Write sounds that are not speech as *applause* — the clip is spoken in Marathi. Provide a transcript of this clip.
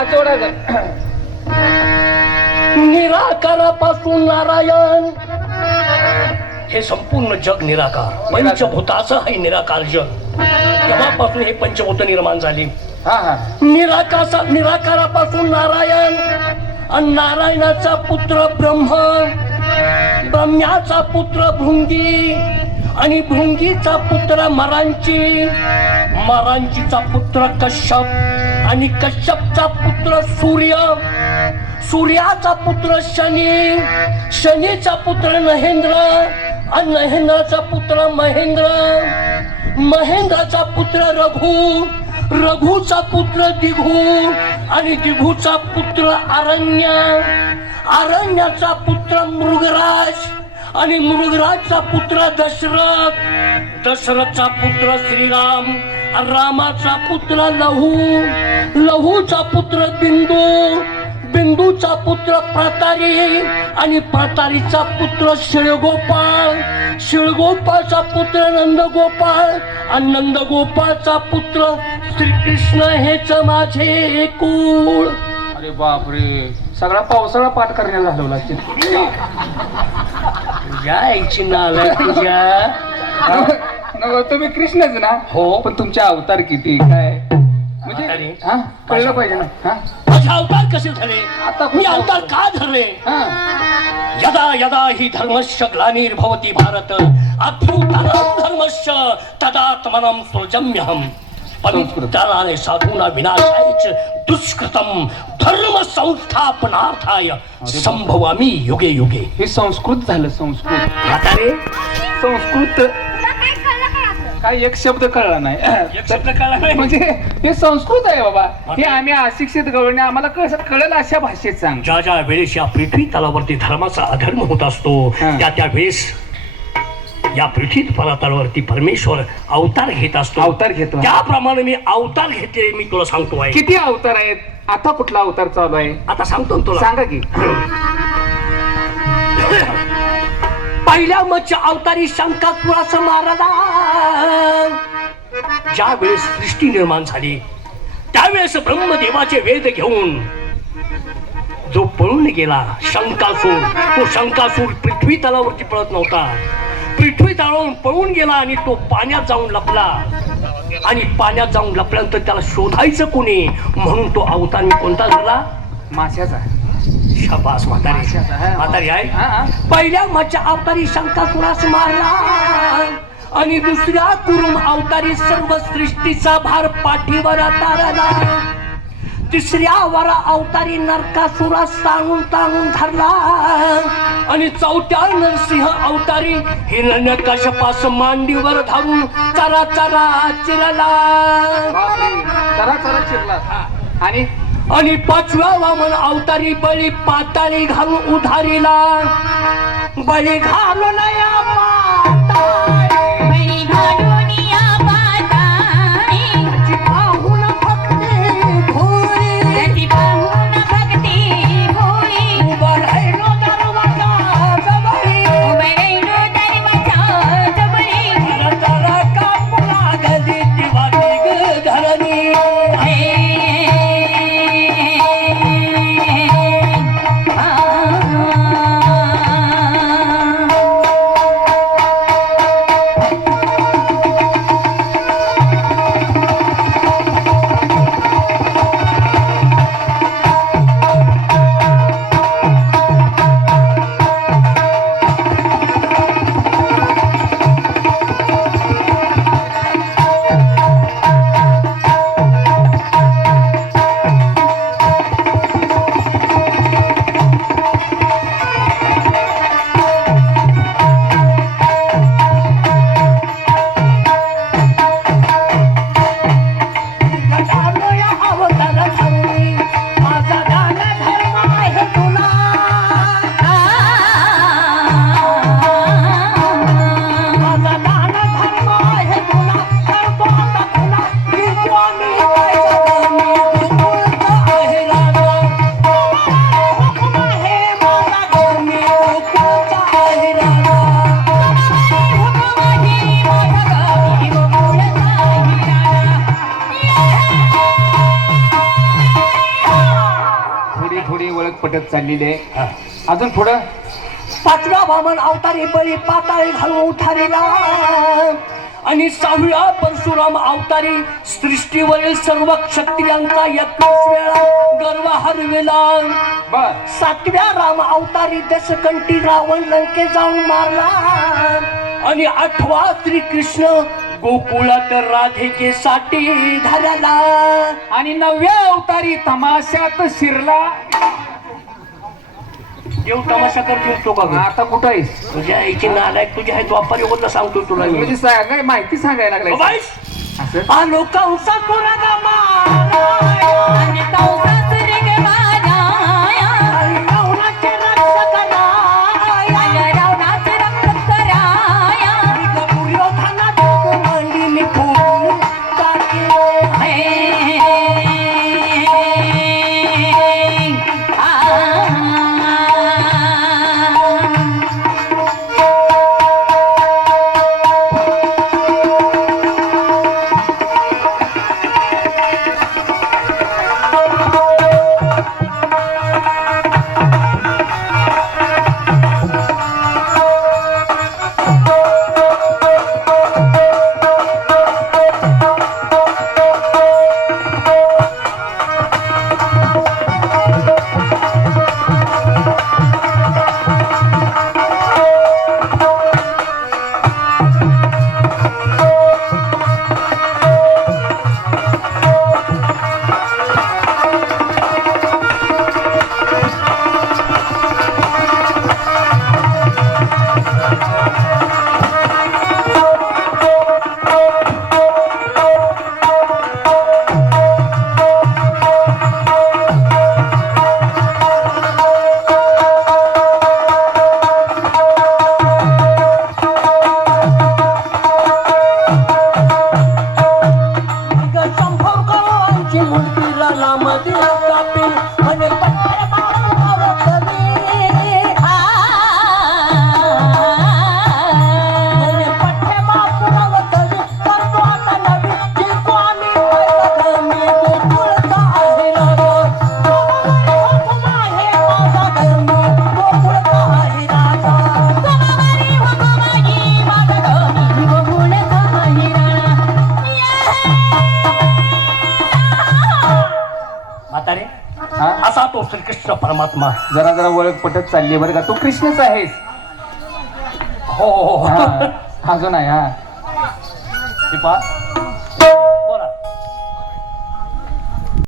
जोडायचा निराकारापासून नारायण. हे संपूर्ण जग निराकार. पंचभूताचं हे निराकार जग. तेव्हापासून हे पंचभूत निर्माण झाली. हा हा. निराकासा निराकारापासून नारायण. आणि नारायणाचा पुत्र ब्रह्म. ब्रह्म्याचा पुत्र भृंगी. आणि भृंगीचा पुत्र मरांची. मरांचीचा पुत्र कश्यप. आणि कश्यपचा पुत्र सूर्य. सूर्याचा पुत्र शनी. शनीचा पुत्र महेंद्र आणि महेंद्राचा पुत्र महेंद्र. महेंद्राचा पुत्र रघु. रघुचा पुत्र दिघू. आणि दिघूचा पुत्र अरण्य. अरण्याचा पुत्र मृगराज. आणि मृगराजचा पुत्र दशरथ. दशरथचा पुत्र श्रीराम रामाचा पुत्र लहू लहूचा पुत्र बिंदू बिंदूचा पुत्र प्रतारी आणि प्रतारीचा पुत्र शिळगोपाळ. शिळगोपाळचा पुत्र नंदगोपाळ आणि नंदगोपाळचा पुत्र श्रीकृष्ण हेच माझे कुळ. अरे बापरे. सगळा पावसाळा पाठ करण्याला घालवला तुझ्या. नव तुम्ही कृष्णच ना. हो. पण तुमचे अवतार किती? काय? म्हणजे अवतारी? हा? कळलं पाहिजे ना? हा? माझे अवतार कसे झाले? आता मी अवतार का धरले? हा. यदा यदा हि धर्मस्य ग्लानिर्भवति भारत अभ्युत्थानं धर्मस्य तदात्मनं सृजम्यहम्। पवित्रालय साधूना विनाशाय च दुष्कृतं धर्म संस्थापनार्थाय संभवामी युगे युगे. हे संस्कृत झालं संस्कृत. म्हातारे? संस्कृत. तुला काय एक शब्द कळला नाही. *coughs* एक शब्द कळला नाही? म्हणजे हे संस्कृत आहे बाबा. हे आम्ही अशिक्षित गवळणे आम्हाला कळस कळलं अशा भाषेत सांग ज्या ज्या वेळेस या पृथ्वी तलावरती धर्माचा अधर्म होत असतो. त्या त्या वेळेस या पृथ्वी तलावरती परमेश्वर अवतार घेत असतो. अवतार घेतो. त्याप्रमाणे मी अवतार घेतले मी तुला सांगतो आहे. किती अवतार आहेत? आता कुठला अवतार चालू आहे? आता सांगतो ना तुला. सांगा की. पहिल्या मच्छी अवतारी शंकापुराचं महाराज. ज्या वेळेस सृष्टी निर्माण झाली त्यावेळेस ब्रह्मदेवाचे वेद घेऊन जो पळून गेला शंकासूर तो शंकासूर पृथ्वी तलावरती पळत नव्हता. पृथ्वी तलावरून पळून गेला आणि तो पाण्यात जाऊन लपला. आणि पाण्यात जाऊन लपल्यानंतर त्याला शोधायचं कोणी? म्हणून तो अवतार मी कोणता झाला माशाचा शाबास म्हातारी. म्हातारी आहे. पहिल्या माझ्या अवतारी शंकासुरास मारला. आणि दुसऱ्या कुरुम अवतारी सर्व सृष्टीचा भार पाठीवर तारला तिसऱ्या वरा अवतारी नरकासुरा सांगून ताणून धरला. आणि चौथ्या नरसिंह अवतारी हिरण्य कशपास मांडीवर धरून चरा चरा चिरला. चरा चरा चिरला. आणि? आणि पाचव्या वामन अवतारी बळी पाताळी घालून उधारीला. बळी घालून पटत चाललेली आहे. अजून पुढं? पाचव्या वामन अवतारी बळी पाताळी घालून उठारीला आणि सहाव्या परशुराम अवतारी सृष्टीवरील सर्व क्षत्रियांचा एकवीस वेळा गर्व हरविला. सातव्या राम अवतारी दशकंठी रावण लंके जाऊन मारला. आणि आठवा श्रीकृष्ण गोकुळात राधेचे साठी धरला. आणि नवव्या अवतारी तमाशात शिरला. देव तमाशा? आता कुठं आहेस तुझ्या आईची नालायक तुझ्या आहे वापारी बोलला सांगतो तुला मी. म्हणजे सांगाय माहिती सांगायला लागलाय बाईस, असं कुरागा करोडांची मूर्तीला नामदेव म्हातारे हा? असा तो श्रीकृष्ण परमात्मा. जरा जरा ओळख पटत चालली बरं का. तू कृष्णच आहेस. हो हो हो. हा. अजून आहे हा. हे पहा.